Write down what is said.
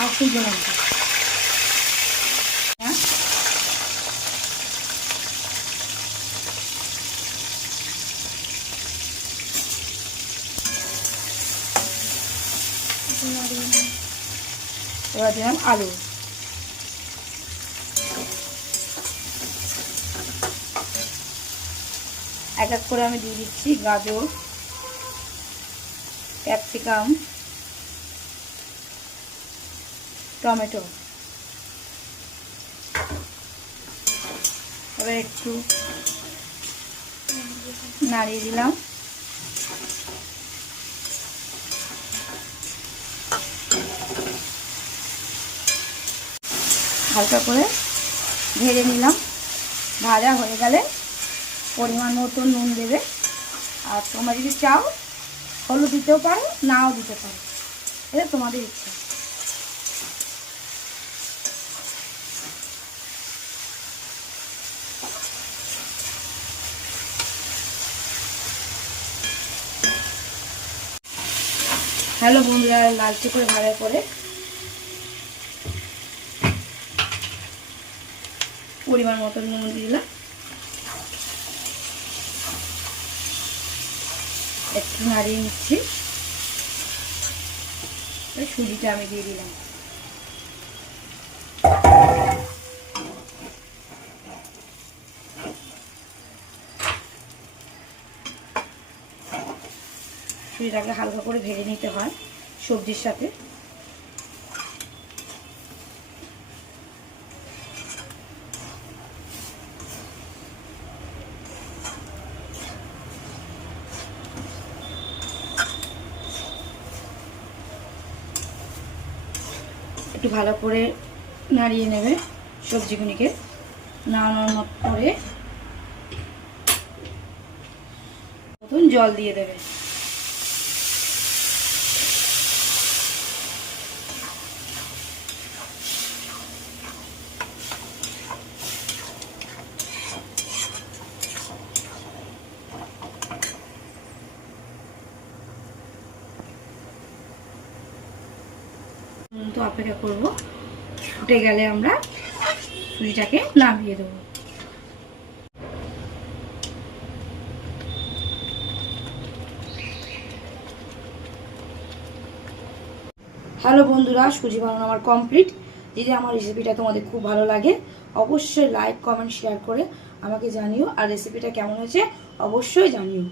আর শুকনো লঙ্কা। এবার দিলাম আলু। এক এক করে আমি দিয়ে দিচ্ছি গাজর, ক্যাপসিকাম, টমেটো। এবার একটু নাড়িয়ে দিলাম। হালকা করে ভেজে নিলাম। ভাজা হয়ে গেলে পরিমাণ মতো নুন দেবে। আর তোমরা যদি চাও হলুদ দিতেও পারো, নাও দিতে পারো, এটা তোমাদের ইচ্ছা। হ্যালো বন্ধুরা, লালচে করে ভাজা করে পরিমাণ মতো নুন দিলাম। একটু নাড়িয়ে নিচ্ছি। সুজিটা আমি দিয়ে দিলাম। সুজিটাকে হালকা করে ভেজে নিতে হয় সবজির সাথে। একটু ভালো করে নাড়িয়ে নেবে সবজিগুলিকে। নাড়ানোর পরে নতুন জল দিয়ে দেবে। তো অপেক্ষা করব, ফুটে গেলে আমরা সুজিটাকে নামিয়ে দেবো। হ্যালো বন্ধুরা, সুজি বানানো আমার কমপ্লিট। যদি আমার রেসিপিটা তোমাদের খুব ভালো লাগে অবশ্যই লাইক, কমেন্ট, শেয়ার করে আমাকে জানিও। আর রেসিপিটা কেমন হয়েছে অবশ্যই জানিও।